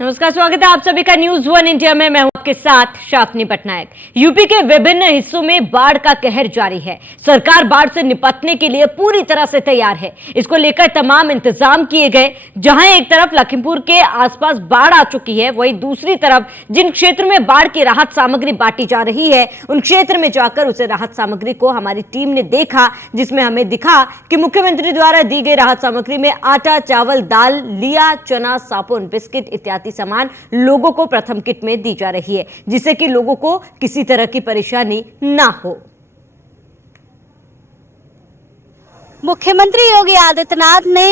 नमस्कार, स्वागत है आप सभी का न्यूज वन इंडिया में। मैं हूं आपके साथ शाफनी पटनायक। यूपी के विभिन्न हिस्सों में बाढ़ का कहर जारी है। सरकार बाढ़ से निपटने के लिए पूरी तरह से तैयार है। इसको लेकर तमाम इंतजाम किए गए। जहां एक तरफ लखीमपुर के आसपास बाढ़ आ चुकी है, वहीं दूसरी तरफ जिन क्षेत्र में बाढ़ की राहत सामग्री बांटी जा रही है, उन क्षेत्र में जाकर उसे राहत सामग्री को हमारी टीम ने देखा, जिसमें हमें दिखा कि मुख्यमंत्री द्वारा दी गई राहत सामग्री में आटा, चावल, दाल, लिया, चना, साबुन, बिस्किट इत्यादि सामान लोगों को प्रथम किट में दी जा रही है, जिससे कि लोगों को किसी तरह की परेशानी ना हो। मुख्यमंत्री योगी आदित्यनाथ ने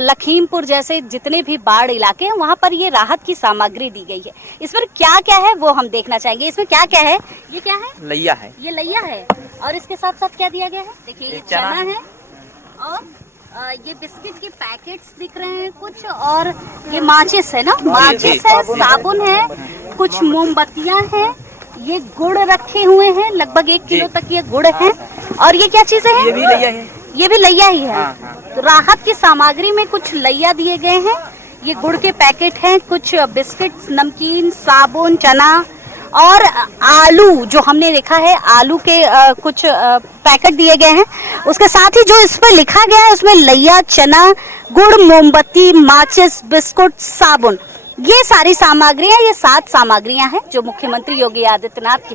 लखीमपुर जैसे जितने भी बाढ़ इलाके हैं वहां पर ये राहत की सामग्री दी गई है। इस पर क्या क्या है वो हम देखना चाहेंगे। इसमें क्या क्या है? ये क्या है? लैया है। ये लैया है और इसके साथ साथ क्या दिया गया है? देखिए ये चना है और ये बिस्किट के पैकेट्स दिख रहे हैं कुछ, और ये माचिस है ना, माचिस है, साबुन है, कुछ मोमबत्तियां हैं, ये गुड़ रखे हुए हैं, लगभग 1 किलो तक ये गुड़ है। और ये क्या चीजें हैं? ये भी लैया है। ये भी लैया ही है। हाँ। तो राहत की सामग्री में कुछ लैया दिए गए हैं, ये गुड़ के पैकेट हैं, कुछ बिस्किट, नमकीन, साबुन, चना और आलू, जो हमने देखा है आलू के कुछ पैकेट दिए गए हैं। उसके साथ ही जो इस पर लिखा गया है उसमें लैया, चना, गुड़, मोमबत्ती, माचिस, बिस्कुट, साबुन, ये सारी सामग्रियां, ये 7 सामग्रियां हैं जो मुख्यमंत्री योगी आदित्यनाथ की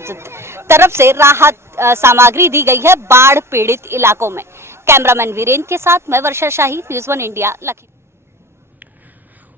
तरफ से राहत सामग्री दी गई है बाढ़ पीड़ित इलाकों में। कैमरामैन वीरेंद्र के साथ मैं वर्षा शाही, न्यूज़ वन इंडिया, लखीमपुर।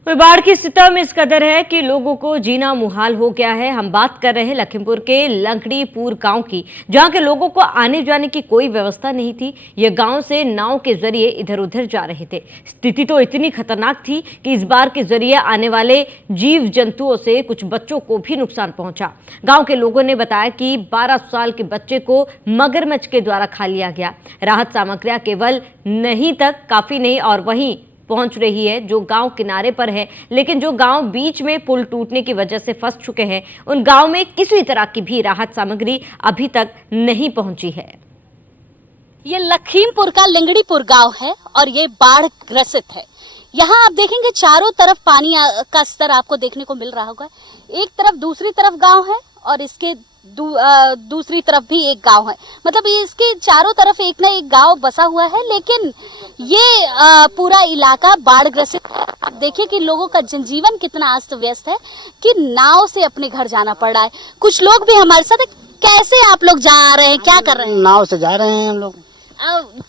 बाढ़ की स्थिति में इस कदर है कि लोगों को जीना मुहाल हो गया है। हम बात कर रहे हैं लखीमपुर के लंगड़ीपुर गांव की, जहां के लोगों को आने जाने की कोई व्यवस्था नहीं थी। ये गांव से नाव के जरिए इधर उधर जा रहे थे। स्थिति तो इतनी खतरनाक थी कि इस बार के जरिए आने वाले जीव जंतुओं से कुछ बच्चों को भी नुकसान पहुंचा। गाँव के लोगों ने बताया कि 12 साल के बच्चे को मगरमच्छ के द्वारा खा लिया गया। राहत सामग्रियां केवल नहीं तक काफी नहीं और वहीं पहुंच रही है जो गांव किनारे पर है, लेकिन जो गांव बीच में पुल टूटने की वजह से फंस चुके हैं, उन गांव में किसी तरह की भी राहत सामग्री अभी तक नहीं पहुंची है। ये लखीमपुर का लिंगड़ीपुर गांव है और ये बाढ़ ग्रसित है। यहाँ आप देखेंगे चारों तरफ पानी का स्तर आपको देखने को मिल रहा होगा। एक तरफ दूसरी तरफ गांव है और इसके दूसरी तरफ भी एक गांव है, मतलब इसके चारों तरफ एक ना एक गांव बसा हुआ है, लेकिन ये पूरा इलाका बाढ़ ग्रसित है। आप देखिए कि लोगों का जनजीवन कितना अस्त व्यस्त है कि नाव से अपने घर जाना पड़ रहा है। कुछ लोग भी हमारे साथ। कैसे आप लोग जा रहे हैं, क्या कर रहे हैं? नाव से जा रहे हैं हम लोग।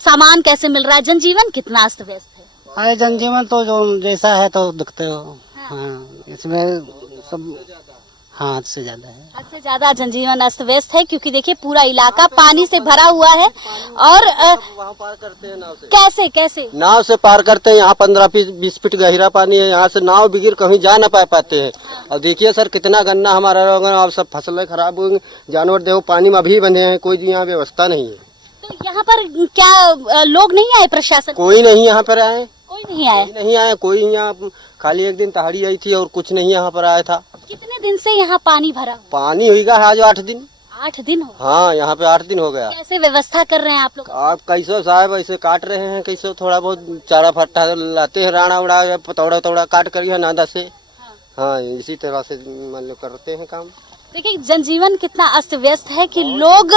सामान कैसे मिल रहा है? जनजीवन कितना अस्त व्यस्त है? अरे जनजीवन तो जो जैसा है तो दिखते हो। हाँ, इसमें सब हाथ से ज्यादा है। हद से ज्यादा जनजीवन अस्त व्यस्त है, क्योंकि देखिए पूरा इलाका पानी से भरा हुआ है। और वहाँ पार करते हैं नाव से। कैसे कैसे नाव से पार करते हैं। यहाँ 15-20 फीट गहरा पानी है। यहाँ से नाव बिगिर कहीं जा ना पाते हैं। और देखिए सर कितना गन्ना हमारा अब सब फसलें खराब हो गई। जानवर देखो पानी में अभी बंधे हैं, कोई यहाँ व्यवस्था नहीं है। तो यहाँ पर क्या लोग नहीं आए? प्रशासन कोई नहीं यहाँ पर आए, कोई नहीं आए? नहीं आए कोई। यहाँ खाली एक दिन तहाड़ी आई थी और कुछ नहीं यहाँ पर आया था। कितने दिन से यहाँ पानी भरा? पानी हुईगा आज 8 दिन। 8 दिन हो? हाँ, यहाँ पे 8 दिन हो गया। कैसे व्यवस्था कर रहे हैं आप लोग? आप कैसे साहब ऐसे काट रहे हैं, कैसे थोड़ा बहुत चारा फट्टा लाते हैं, राणा उड़ा पतौड़ा तौड़ा काट करिए नादा से। हाँ, इसी तरह से मतलब करते हैं काम। देखिए जनजीवन कितना अस्त व्यस्त है कि लोग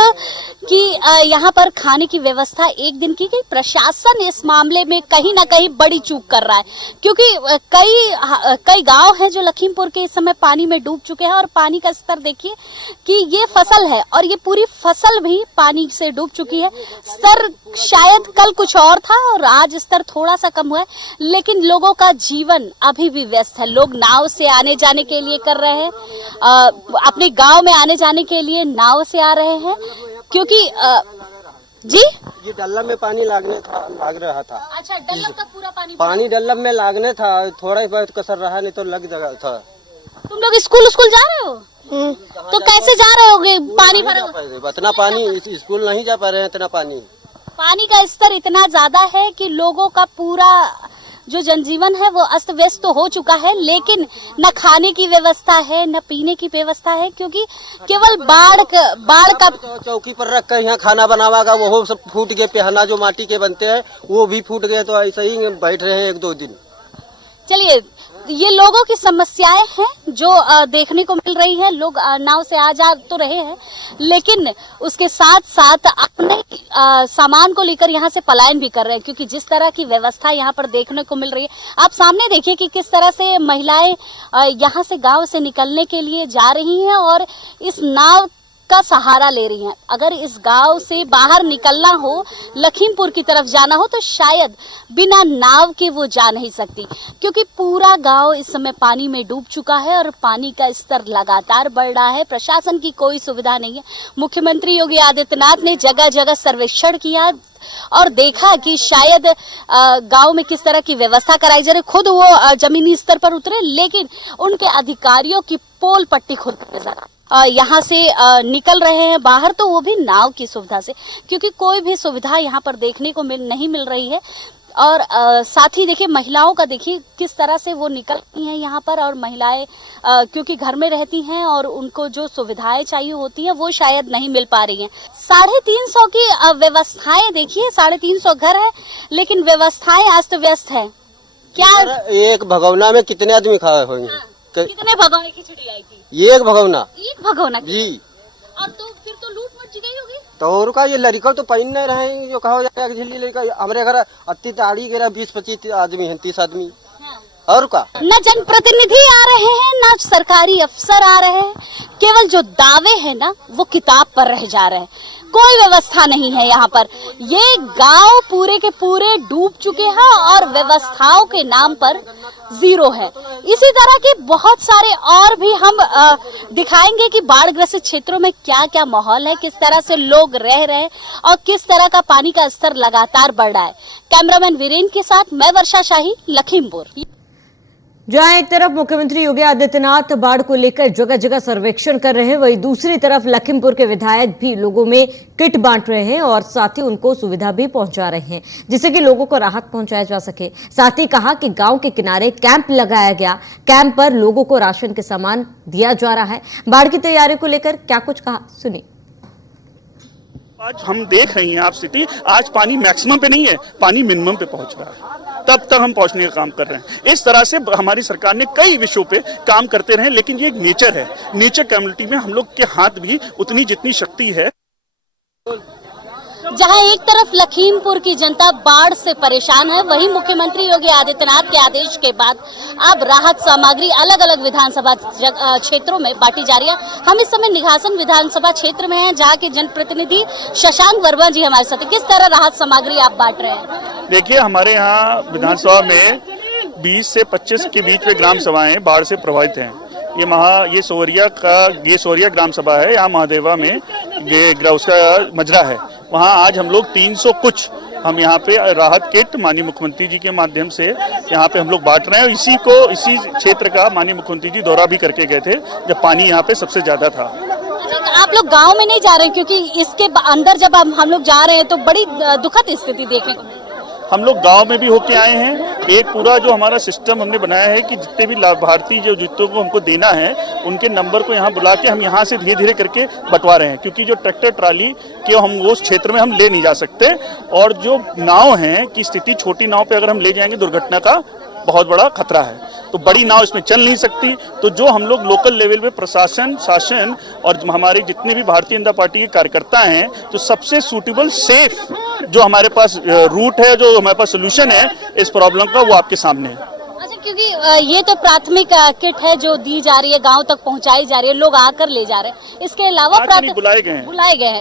की यहाँ पर खाने की व्यवस्था एक दिन की गई। प्रशासन इस मामले में कहीं ना कहीं बड़ी चूक कर रहा है, क्योंकि कई गांव हैं जो लखीमपुर के इस समय पानी में डूब चुके हैं। और पानी का स्तर देखिए कि ये फसल है और ये पूरी फसल भी पानी से डूब चुकी है। स्तर शायद कल कुछ और था और आज स्तर थोड़ा सा कम हुआ है, लेकिन लोगों का जीवन अभी भी व्यस्त है। लोग नाव से आने जाने के लिए कर रहे हैं, अपने गांव में आने जाने के लिए नाव से आ रहे हैं, क्योंकि जी ये डल्लब में पानी लाग रहा था। अच्छा, डल्लब तक पूरा पानी डल्लब में लागने था, थोड़ा ही बहुत कसर रहा, नहीं तो लग जगह था। तुम लोग स्कूल जा रहे हो? तो कैसे जा रहे होगे? पानी भरा हुआ। इतना पानी, स्कूल नहीं जा पा रहे हैं। इतना पानी का स्तर इतना ज्यादा है कि लोगों का पूरा जो जनजीवन है वो अस्त व्यस्त तो हो चुका है, लेकिन न खाने की व्यवस्था है न पीने की व्यवस्था है, क्योंकि केवल बाढ़ का चौकी पर रख कर यहाँ खाना बनावागा वो सब फूट गए। पहना जो माटी के बनते हैं वो भी फूट गए, तो ऐसे ही बैठ रहे हैं 1-2 दिन। चलिए ये लोगों की समस्याएं हैं जो देखने को मिल रही है। लोग नाव से आ जा तो रहे हैं, लेकिन उसके साथ साथ अपने सामान को लेकर यहाँ से पलायन भी कर रहे हैं, क्योंकि जिस तरह की व्यवस्था यहाँ पर देखने को मिल रही है, आप सामने देखिए कि किस तरह से महिलाएं यहाँ से गांव से निकलने के लिए जा रही हैं और इस नाव का सहारा ले रही हैं। अगर इस गांव से बाहर निकलना हो, लखीमपुर की तरफ जाना हो, तो शायद बिना नाव के वो जा नहीं सकती, क्योंकि पूरा गांव इस समय पानी में डूब चुका है और पानी का स्तर लगातार बढ़ रहा है। प्रशासन की कोई सुविधा नहीं है। मुख्यमंत्री योगी आदित्यनाथ ने जगह जगह सर्वेक्षण किया और देखा कि शायद गांव में किस तरह की व्यवस्था कराई जा रही। खुद वो जमीनी स्तर पर उतरे, लेकिन उनके अधिकारियों की पोल पट्टी खुद नजर यहाँ से निकल रहे हैं बाहर, तो वो भी नाव की सुविधा से, क्योंकि कोई भी सुविधा यहाँ पर देखने को नहीं मिल रही है। और साथ ही देखिए महिलाओं का, देखिए किस तरह से वो निकलती हैं यहाँ पर, और महिलाएं क्योंकि घर में रहती हैं और उनको जो सुविधाएं चाहिए होती हैं वो शायद नहीं मिल पा रही हैं। 350 की व्यवस्थाएं देखिए, 350 घर है लेकिन व्यवस्थाएं अस्त व्यस्त है। क्या एक भगवना में कितने आदमी खाए होंगे? कितने भगौने खिचड़ी आई थी? एक भगवना जी। अब तो फिर तो लूट मच गई होगी। तो और का ये लड़का तो पहन नहीं रहे, जो कहो जाए झिल्ली लड़का हमारे घर अति ताड़ी गिरा 20-25 आदमी हैं, 30 आदमी। और का न जनप्रतिनिधि आ रहे हैं, न सरकारी अफसर आ रहे हैं, केवल जो दावे हैं ना वो किताब पर रह जा रहे हैं। कोई व्यवस्था नहीं है यहाँ पर। ये गांव पूरे के पूरे डूब चुके हैं और व्यवस्थाओं के नाम पर जीरो है। इसी तरह के बहुत सारे और भी हम दिखाएंगे कि बाढ़ ग्रसित क्षेत्रों में क्या क्या माहौल है, किस तरह से लोग रह रहे हैं और किस तरह का पानी का स्तर लगातार बढ़ रहा है। कैमरामैन वीरेन के साथ मैं वर्षा शाही, लखीमपुर। जहां एक तरफ मुख्यमंत्री योगी आदित्यनाथ बाढ़ को लेकर जगह जगह सर्वेक्षण कर रहे हैं, वहीं दूसरी तरफ लखीमपुर के विधायक भी लोगों में किट बांट रहे हैं और साथ ही उनको सुविधा भी पहुंचा रहे हैं, जिससे कि लोगों को राहत पहुंचाया जा सके। साथ ही कहा कि गांव के किनारे कैंप लगाया गया, कैंप पर लोगों को राशन के सामान दिया जा रहा है। बाढ़ की तैयारी को लेकर क्या कुछ कहा, सुनिए। आज हम देख रहे हैं आप स्थिति, आज पानी मैक्सिमम पे नहीं है, पानी मिनिमम पे पहुंच रहा है। तब तक हम पहुंचने का काम कर रहे हैं। इस तरह से हमारी सरकार ने कई विषयों पे काम करते रहे, लेकिन ये एक नेचर है। नेचर कम्युनिटी में हम लोग के हाथ भी उतनी जितनी शक्ति है। जहां एक तरफ लखीमपुर की जनता बाढ़ से परेशान है, वहीं मुख्यमंत्री योगी आदित्यनाथ के आदेश के बाद अब राहत सामग्री अलग अलग विधानसभा क्षेत्रों में बांटी जा रही है। हम इस समय निघासन विधानसभा क्षेत्र में हैं, जहां के जनप्रतिनिधि शशांक वर्मा जी हमारे साथ। किस तरह राहत सामग्री आप बांट रहे हैं? देखिए, हमारे यहाँ विधानसभा में 20 से 25 के बीच में ग्राम सभाएं बाढ़ से प्रभावित हैं। ये सोरिया ग्राम सभा है, यहाँ महादेवा में ये उसका मजरा है। वहाँ आज हम लोग 300 कुछ हम यहाँ पे राहत किट माननीय मुख्यमंत्री जी के माध्यम से यहाँ पे हम लोग बांट रहे हैं। इसी क्षेत्र का माननीय मुख्यमंत्री जी दौरा भी करके गए थे जब पानी यहाँ पे सबसे ज्यादा था। आप लोग गांव में नहीं जा रहे, क्योंकि इसके अंदर जब हम लोग जा रहे हैं तो बड़ी दुखद स्थिति देखने को। हम लोग गांव में भी होके आए हैं। एक पूरा जो हमारा सिस्टम हमने बनाया है कि जितने भी लाभार्थी जो जितनों को हमको देना है उनके नंबर को यहाँ बुला के हम यहाँ से धीरे धीरे करके बंटवा रहे हैं, क्योंकि जो ट्रैक्टर ट्राली के हम उस क्षेत्र में हम ले नहीं जा सकते। और जो नाव है की स्थिति, छोटी नाव पे अगर हम ले जाएंगे दुर्घटना का बहुत बड़ा खतरा है, तो बड़ी नाव इसमें चल नहीं सकती। तो जो हम लोग लोकल लेवल पे प्रशासन, शासन और हमारे जितने भी भारतीय जनता पार्टी के कार्यकर्ता हैं, तो सबसे सूटेबल सेफ जो हमारे पास रूट है, जो हमारे पास सोल्यूशन है इस प्रॉब्लम का, वो आपके सामने है। क्योंकि ये तो प्राथमिक किट है जो दी जा रही है, गांव तक पहुंचाई जा रही है, लोग आकर ले जा रहे हैं। इसके अलावा बुलाए गए हैं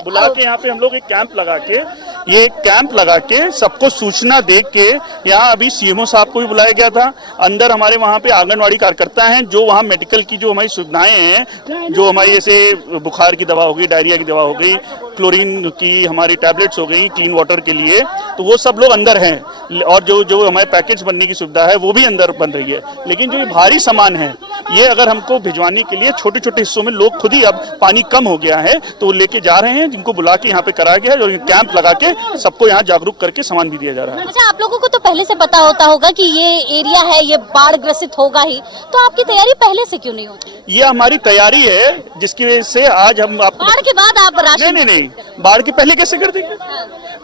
बुला के यहाँ पे हम लोग एक कैंप लगा के सबको सूचना दे के, यहाँ अभी सीएमओ साहब को भी बुलाया गया था। अंदर हमारे वहाँ पे आंगनवाड़ी कार्यकर्ता हैं जो वहाँ मेडिकल की जो हमारी सुविधाएं हैं, जो हमारी जैसे बुखार की दवा हो गई, डायरिया की दवा हो गई, क्लोरीन की हमारी टैबलेट्स हो गई क्लीन वाटर के लिए, तो वो सब लोग अंदर हैं। और जो हमारे पैकेज बनने की सुविधा है वो भी अंदर बन रही है। लेकिन जो ये भारी सामान है, ये अगर हमको भिजवाने के लिए छोटे छोटे हिस्सों में लोग खुद ही, अब पानी कम हो गया है तो वो लेके जा रहे हैं, जिनको बुला के यहाँ पे कराया गया है और कैंप लगा के सबको यहाँ जागरूक करके सामान भी दिया जा रहा है। अच्छा, आप लोगों को तो पहले से पता होता होगा कि ये एरिया है, ये बाढ़ ग्रसित होगा ही, तो आपकी तैयारी पहले से क्यों नहीं होती? ये हमारी तैयारी है जिसकी वजह से आज हम आपको बाढ़ के बाद आप राशन नहीं नहीं, बाढ़ के पहले कैसे कर देंगे?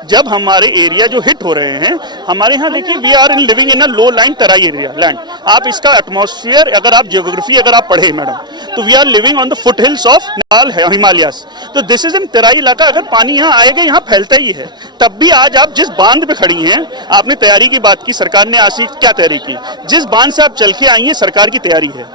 जब हमारे एरिया जो हिट हो रहे हैं, हमारे यहाँ देखिए we are in living in a low line Terai area land. आप इसका एटमॉस्फेयर अगर आप जियोग्राफी अगर आप पढ़े मैडम, तो we are living on the foothills of Nepal Himalayas. तो दिस इज इन तराई इलाका। अगर पानी यहाँ आएगा, यहाँ फैलता ही है। तब भी आज आप जिस बांध पे खड़ी हैं, आपने तैयारी की बात की, सरकार ने आज क्या तैयारी की? जिस बांध से आप चल के आई हैं, सरकार की तैयारी है,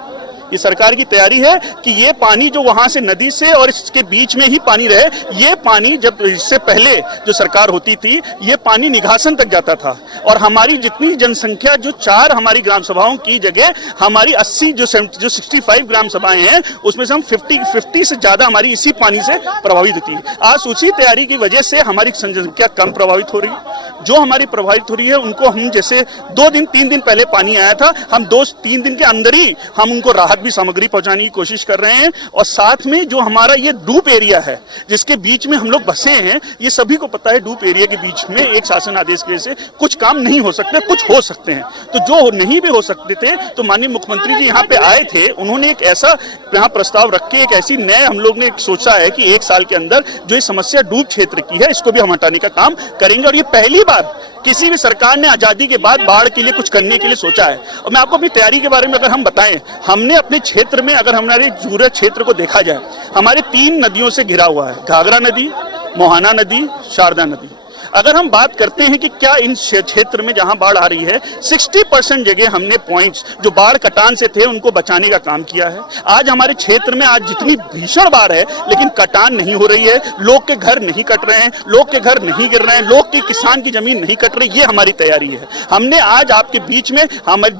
ये सरकार की तैयारी है कि ये पानी जो वहां से नदी से और इसके बीच में ही पानी रहे। ये पानी जब इससे पहले जो सरकार होती थी, ये पानी निघासन तक जाता था। और हमारी जितनी जनसंख्या, जो 4 हमारी ग्राम सभाओं की जगह हमारी 80 जो 65 ग्राम सभाएं हैं, उसमें से हम 50 से ज्यादा हमारी इसी पानी से प्रभावित होती है। आज उसी तैयारी की वजह से हमारी जनसंख्या कम प्रभावित हो रही है। जो हमारी प्रभावित हो रही है उनको हम, जैसे 2 दिन 3 दिन पहले पानी आया था, हम 2-3 दिन के अंदर ही हम उनको राहत भी सामग्री पहुंचाने की कोशिश कर रहे हैं। और साथ में जो हमारा ये डूब एरिया है, जिसके बीच में हम लोग बसे हैं, ये सभी को पता है डूब एरिया के बीच में एक शासन आदेश की वजह से कुछ काम नहीं हो सकते, कुछ हो सकते हैं। तो जो नहीं भी हो सकते थे, तो माननीय मुख्यमंत्री जी यहाँ पे आए थे, उन्होंने एक ऐसा यहाँ प्रस्ताव रख के एक ऐसी नए हम लोग ने सोचा है कि 1 साल के अंदर जो ये समस्या डूब क्षेत्र की है, इसको भी हम हटाने का काम करेंगे। और ये पहली बार किसी भी सरकार ने आजादी के बाद बाढ़ के लिए कुछ करने के लिए सोचा है। और मैं आपको अपनी तैयारी के बारे में अगर हम बताएं, हमने अपने क्षेत्र में, अगर हमारे पूरे क्षेत्र को देखा जाए, हमारे 3 नदियों से घिरा हुआ है, घाघरा नदी, मोहाना नदी, शारदा नदी। अगर हम बात करते हैं कि क्या इन क्षेत्र में जहां बाढ़ आ रही है, 60% जगह हमने पॉइंट्स जो बाढ़ कटान से थे उनको बचाने का काम किया है। आज हमारे क्षेत्र में आज जितनी भीषण बाढ़ है, लेकिन कटान नहीं हो रही है, लोग के घर नहीं कट रहे हैं, लोग के घर नहीं गिर रहे हैं, लोग की किसान की जमीन नहीं कट रही। ये हमारी तैयारी है। हमने आज आपके बीच में हमारे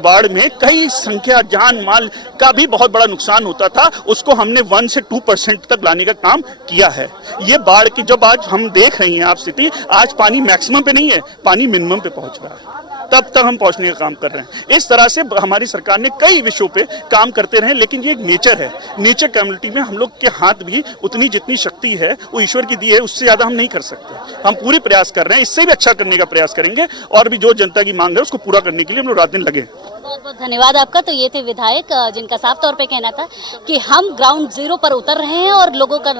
बाढ़ में कई संख्या जान माल का भी बहुत बड़ा नुकसान होता था, उसको हमने 1 से 2% तक लाने का काम किया है। ये बाढ़ की जब आज हम देख रही हैं आप स्थिति, आज पानी मैक्सिमम पे नहीं है, पानी मिनिमम पे पहुंच रहा है। तब तक हम पहुंचने का काम कर रहे हैं। इस तरह से हमारी सरकार ने कई विषयों पे काम करते रहे, लेकिन ये एक नेचर है। नेचर कम्युनिटी में हम लोग के हाथ भी उतनी जितनी शक्ति है वो ईश्वर की दी है, उससे ज्यादा हम नहीं कर सकते। हम पूरे प्रयास कर रहे हैं, इससे भी अच्छा करने का प्रयास करेंगे और भी जो जनता की मांग है उसको पूरा करने के लिए हम लोग रात दिन लगे। बहुत बहुत धन्यवाद आपका। तो ये थे विधायक जिनका साफ तौर पे कहना था कि हम ग्राउंड जीरो पर उतर रहे हैं और लोगों का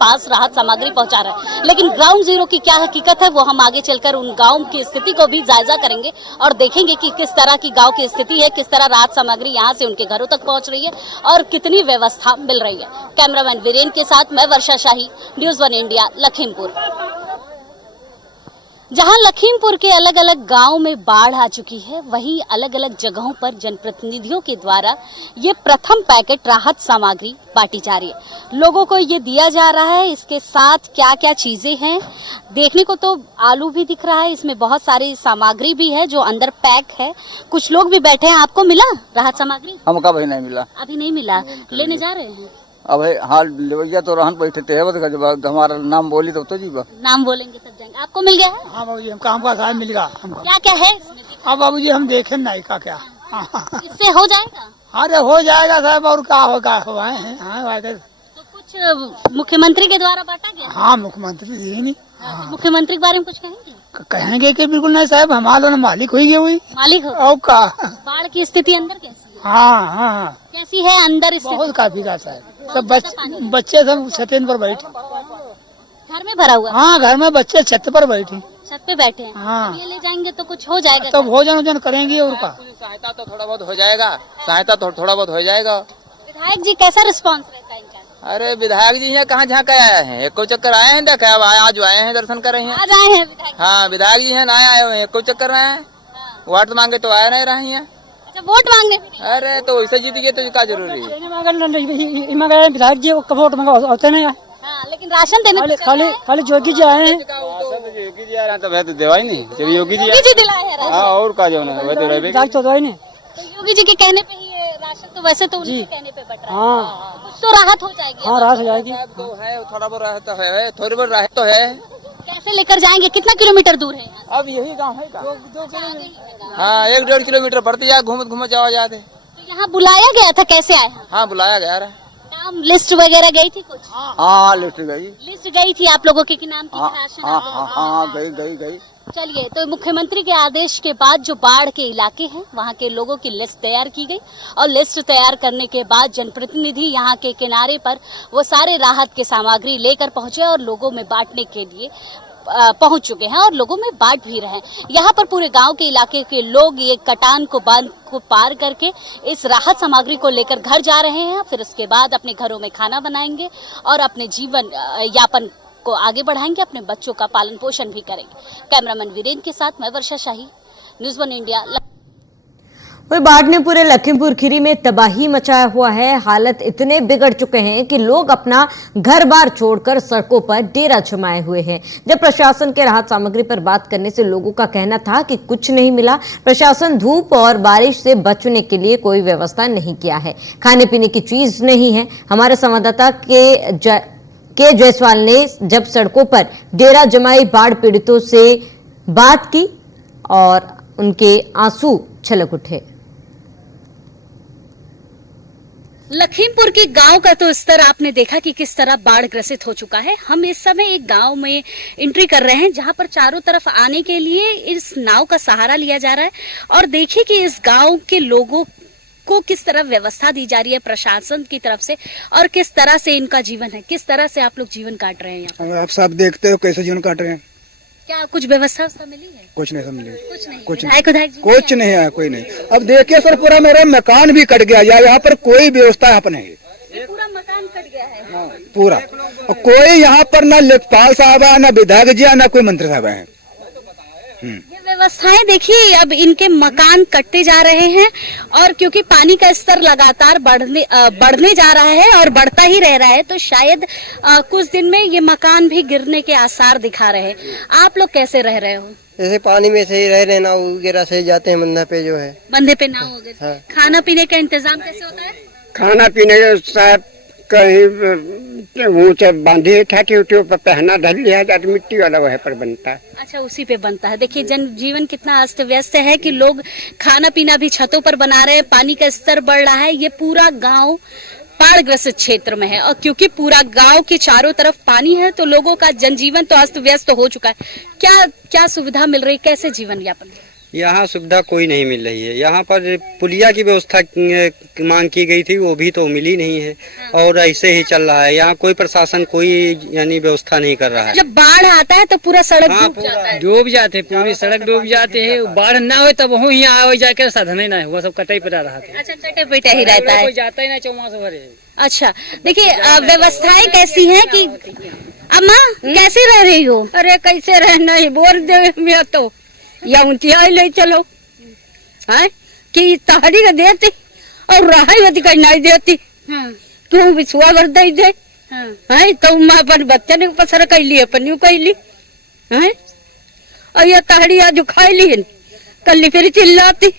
पास राहत सामग्री पहुंचा रहे हैं। लेकिन ग्राउंड जीरो की क्या हकीकत है, वो हम आगे चलकर उन गांव की स्थिति को भी जायजा करेंगे और देखेंगे कि किस तरह की गांव की स्थिति है, किस तरह राहत सामग्री यहां से उनके घरों तक पहुंच रही है और कितनी व्यवस्था मिल रही है। कैमरामैन वीरेन के साथ मैं वर्षा शाही, न्यूज़ 1 इंडिया, लखीमपुर। जहां लखीमपुर के अलग अलग गांव में बाढ़ आ चुकी है, वहीं अलग अलग जगहों पर जनप्रतिनिधियों के द्वारा ये प्रथम पैकेट राहत सामग्री बांटी जा रही है। लोगों को ये दिया जा रहा है। इसके साथ क्या क्या चीजें हैं देखने को तो आलू भी दिख रहा है, इसमें बहुत सारी सामग्री भी है जो अंदर पैक है। कुछ लोग भी बैठे हैं। आपको मिला राहत सामग्री? हमका अभी नहीं मिला। अभी नहीं मिला, लेने जा रहे हैं? अब हाल लेवैया तो रहन बैठे थे, जब हमारा नाम बोली तो जीवा। नाम बोलेंगे तब जाएंगे। आपको मिल गया है? हाँ बाबूजी, हमका साहब मिल गया हमको। क्या क्या है इसमें? अब बाबूजी हम देखे नहीं का क्या। इससे हो जाएगा? अरे हो जाएगा साहब, और क्या होगा, हुआए हैं। हाँ वायदे तो कुछ मुख्यमंत्री के द्वारा बांटा गया? हाँ मुख्यमंत्री जी नहीं। हाँ, तो मुख्यमंत्री के बारे में कुछ कहेंगे? कहेंगे कि बिल्कुल नहीं साहब, हमारा मालिक हुई हुई मालिक हो? और का बाढ़ की स्थिति अंदर कैसी है? हाँ हाँ कैसी है अंदर स्थिति? बहुत काफी का साहब। सब बच्चे सब छत पर बैठे। घर में भरा हुआ? हाँ घर में बच्चे छत पर बैठे। छत पे बैठे हैं। हाँ। ये ले जाएंगे तो कुछ हो जाएगा? तो भोजन वोजन करेंगे और का। सहायता तो थोड़ा बहुत हो जाएगा, सहायता तो थोड़ा बहुत हो जाएगा। विधायक जी कैसा रिस्पॉन्स रहता है इनका? अरे विधायक जी यहाँ कहाँ जहाँ का आए हैं, एक को चक्कर आए हैं, देखा आज आए हैं, दर्शन कर रहे हैं। आज आए हैं विधायक? हाँ विधायक जी हैं ना आए हुए हैं, एक को चक्कर आए हैं। वोट मांगे तो आए नहीं रहे हैं। अच्छा वोट मांगने? अरे तो वैसे जीत गए तो क्या जरूरी है? विधायक जी को वोट मांगा होते नहीं। हाँ, लेकिन राशन देने खाली योगी जी आए हैं। योगी जी आ रहे हैं तो तो देवा ही नहीं, चलिए योगी जी दिलाए हैं राशन। हाँ और का जो ना तो दवाई नहीं। तो योगी जी के कहने पे ही ये राशन तो वैसे तो उनके कहने पे बट रहा है। हाँ कुछ तो राहत हो जाएगी। हाँ राहत हो जाएगी। तो है थोड़ा बहुत राहत तो है, थोड़ी बहुत राहत तो है। कैसे लेकर जाएंगे? कितना किलोमीटर दूर है यहाँ से? अब यही गाँव है का? 2 किलोमीटर। हाँ 1-1.5 किलोमीटर पड़ती है, घूमत जाओ जाते। तो यहाँ बुलाया गया था, कैसे आए? हाँ बुलाया गया रहा। नाम लिस्ट वगैरह गई थी कुछ? हाँ लिस्ट गई। लिस्ट गई थी आप लोगों की कि नाम की हाँ राशन? हाँ हाँ गई। चलिए, तो मुख्यमंत्री के आदेश के बाद जो बाढ़ के इलाके हैं वहां के लोगों की लिस्ट तैयार की गई और लिस्ट तैयार करने के बाद जनप्रतिनिधि यहां के किनारे पर वो सारे राहत के सामग्री लेकर पहुंचे और लोगों में बांटने के लिए पहुंच चुके हैं और लोगों में बांट भी रहे हैं। यहाँ पर पूरे गांव के इलाके के लोग ये कटान को बांध को पार करके इस राहत सामग्री को लेकर घर जा रहे हैं। फिर उसके बाद अपने घरों में खाना बनाएंगे और अपने जीवन यापन को आगे बढ़ाएंगे, अपने बच्चों का पालन पोषण भी करेंगे। कैमरामैन वीरेंद्र के साथ मैं वर्षा शाही, न्यूज़ 1 इंडिया। वही बाढ़ ने पूरे लखीमपुर खीरी में तबाही मचाया हुआ है। हालत इतने बिगड़ चुके हैं कि लोग अपना घर बार छोड़कर सड़कों पर डेरा जमाए हुए हैं। जब प्रशासन के राहत सामग्री पर बात करने से लोगों का कहना था कि कुछ नहीं मिला। प्रशासन धूप और बारिश से बचने के लिए कोई व्यवस्था नहीं किया है, खाने पीने की चीज नहीं है। हमारे संवाददाता के जायसवाल ने जब सड़कों पर डेरा जमाई बाढ़ पीड़ितों से बात की और उनके आंसू छलक उठे। लखीमपुर के गांव का तो स्तर आपने देखा कि किस तरह बाढ़ ग्रसित हो चुका है। हम इस समय एक गांव में एंट्री कर रहे हैं जहां पर चारों तरफ आने के लिए इस नाव का सहारा लिया जा रहा है और देखिए कि इस गांव के लोगों को किस तरह व्यवस्था दी जा रही है प्रशासन की तरफ से और किस तरह से इनका जीवन है, किस तरह से आप लोग जीवन काट रहे हैं यहाँ। आप सब देखते हो कैसे जीवन काट रहे हैं। क्या कुछ व्यवस्था मिली है? कुछ नहीं मिली, कुछ नहीं, कुछ विधायक कुछ नहीं आया, कोई नहीं। अब देखिए सर, पूरा मेरा मकान भी कट गया, यहाँ पर कोई व्यवस्था यहाँ पर नहीं है। पूरा मकान कट गया है। हाँ, पूरा। और कोई यहाँ पर ना लेखपाल साहब है, ना विधायक जी है, ना कोई मंत्री साहब है। ये व्यवस्थाएं देखिए, अब इनके मकान कटते जा रहे हैं और क्योंकि पानी का स्तर लगातार बढ़ने जा रहा है और बढ़ता ही रह रहा है तो शायद कुछ दिन में ये मकान भी गिरने के आसार दिखा रहे हैं। आप लोग कैसे रह रहे हो? जैसे पानी में से ही रह रहे, नाव वगैरह से जाते हैं बंधा पे जो है। बंधे पे नाव हो गए। हाँ। खाना पीने का इंतजाम कैसे होता है? खाना पीने साहब कहीं ऊंचे बांधे ठाके उठे पर पहना ढल लिया जाए मिट्टी वाला वह पर बनता है। अच्छा, उसी पे बनता है। देखिए जनजीवन कितना अस्त व्यस्त है कि लोग खाना पीना भी छतों पर बना रहे हैं। पानी का स्तर बढ़ रहा है। ये पूरा गांव बाढ़ ग्रसित क्षेत्र में है और क्योंकि पूरा गांव के चारों तरफ पानी है तो लोगों का जनजीवन तो अस्त व्यस्त हो चुका है। क्या क्या सुविधा मिल रही, कैसे जीवन यापन? यहाँ सुविधा कोई नहीं मिल रही है। यहाँ पर पुलिया की व्यवस्था मांग की गई थी, वो भी तो मिली नहीं है और ऐसे ही चल रहा है। यहाँ कोई प्रशासन कोई यानी व्यवस्था नहीं कर रहा है। जब बाढ़ आता है तो पूरा सड़क डूब जाता है। डूब जाते, पूरी सड़क डूब जाते है। बाढ़ ना हो तब वहाँ यहाँ आओ जाके साधन ही ना हुआ, सब कटाई पर रहा था। अच्छा, कटे पिटे ही रहता है, कोई जाता ही ना चौमास भरे। अच्छा, देखिए व्यवस्थाएं कैसी हैं कि अम्मा कैसे रह रही हो? अरे कैसे रहना है, बोर दे में तो या ऊंचिया ले चलो है कि तहरी का देती और रहाई होती कहीं नहीं देती। तू विश्वा भर दे दे है तो माँ अपन बच्चे ने पसर कैली अपन कैली है और ये तहरी आज खाई ली कल फिर चिल्लाती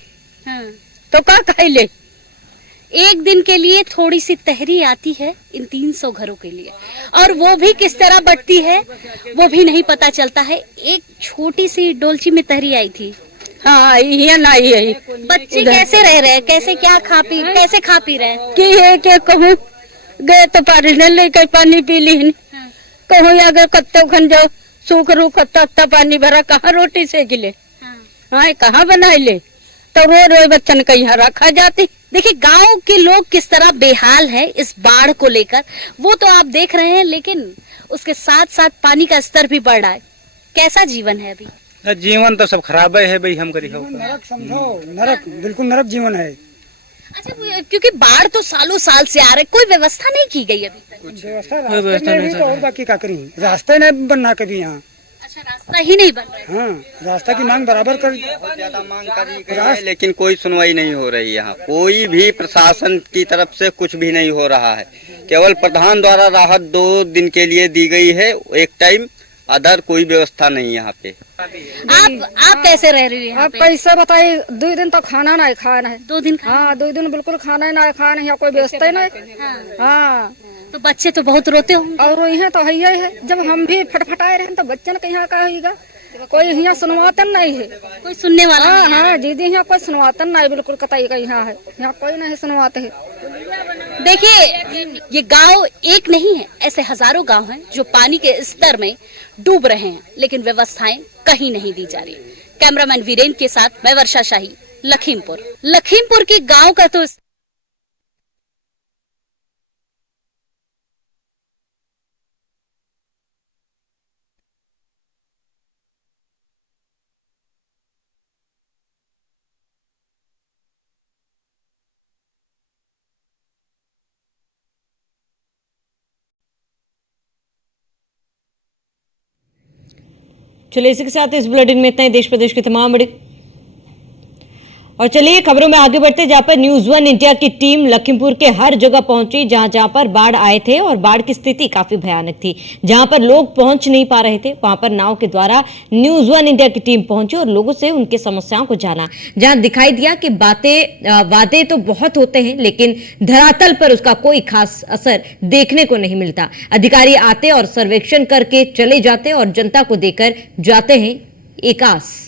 तो का खाई ले। एक दिन के लिए थोड़ी सी तहरी आती है इन 300 घरों के लिए और वो भी किस तरह बढ़ती है वो भी नहीं पता चलता है। एक छोटी सी डोलची में तहरी आई थी। हाँ, ये नहीं है। बच्चे कैसे रह रहे हैं, कैसे क्या कैसे खा पी रहे हैं? कि है के कहूँ गए तो पानी न लेकर पानी पी ली, कहूँ अगर कत्ते खन जाओ सूख रू कत्ता पानी भरा कहाँ रोटी सेक ले, हाँ कहाँ बनाए ले, तो रोज बच्चन का यहाँ रखा जाती। देखिए गांव के लोग किस तरह बेहाल है इस बाढ़ को लेकर, वो तो आप देख रहे हैं, लेकिन उसके साथ साथ पानी का स्तर भी बढ़ रहा है। कैसा जीवन है अभी? जीवन तो सब खराब है भाई, हम करी नरक समझो, नरक, बिल्कुल नरक जीवन है। अच्छा, क्योंकि बाढ़ तो सालों साल से आ रहा है, कोई व्यवस्था नहीं की गई अभी तक। व्यवस्था नहीं तो और बाकी क्या करी, रास्ते नहीं बनना कभी यहाँ। अच्छा, रास्ता ही नहीं बन रहा। हाँ, रास्ता की मांग बराबर कर ज्यादा मांग करी गई है, लेकिन कोई सुनवाई नहीं हो रही। यहाँ कोई भी प्रशासन की तरफ से कुछ भी नहीं हो रहा है। केवल प्रधान द्वारा राहत 2 दिन के लिए दी गई है, एक टाइम, अदर कोई व्यवस्था नहीं यहाँ पे। आप कैसे रह रही है? आप कैसे बताइए, 2 दिन तो खाना नहीं खाना है। 2 दिन? हाँ, 2 दिन बिल्कुल खाना ही नहीं खाना है, कोई व्यवस्था ही नहीं। हाँ, तो बच्चे तो बहुत रोते होंगे। और यहाँ तो है, जब हम भी फटफटाए रहे तो बच्चन के यहाँ का होगा, कोई यहाँ सुनवातन नहीं है, कोई सुनने वाला नहीं। हाँ दीदी, यहाँ कोई सुनवातन नहीं, बिल्कुल कतई का यहाँ है, यहाँ कोई नहीं सुनवाते है। देखिए, ये गांव एक नहीं है, ऐसे हजारों गांव हैं जो पानी के स्तर में डूब रहे हैं, लेकिन व्यवस्थाएं कहीं नहीं दी जा रही। कैमरामैन वीरेन के साथ मैं वर्षा शाही, लखीमपुर की गांव का तो चलिए इसी के साथ इस बुलेटिन में इतना ही। देश प्रदेश के तमाम बड़ी और चलिए खबरों में आगे बढ़ते, जहां पर न्यूज वन इंडिया की टीम लखीमपुर के हर जगह पहुंची जहां जहां पर बाढ़ आए थे और बाढ़ की स्थिति काफी भयानक थी। जहां पर लोग पहुंच नहीं पा रहे थे वहां पर नाव के द्वारा न्यूज वन इंडिया की टीम पहुंची और लोगों से उनकी समस्याओं को जाना। जहां दिखाई दिया कि वादे तो बहुत होते हैं लेकिन धरातल पर उसका कोई खास असर देखने को नहीं मिलता। अधिकारी आते और सर्वेक्षण करके चले जाते और जनता को देकर जाते हैं एक आस।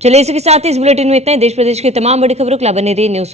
चलिए इसी के साथ इस बुलेटिन में इतना ही। देश प्रदेश की तमाम बड़ी खबरों के लिए बने रहिए न्यूज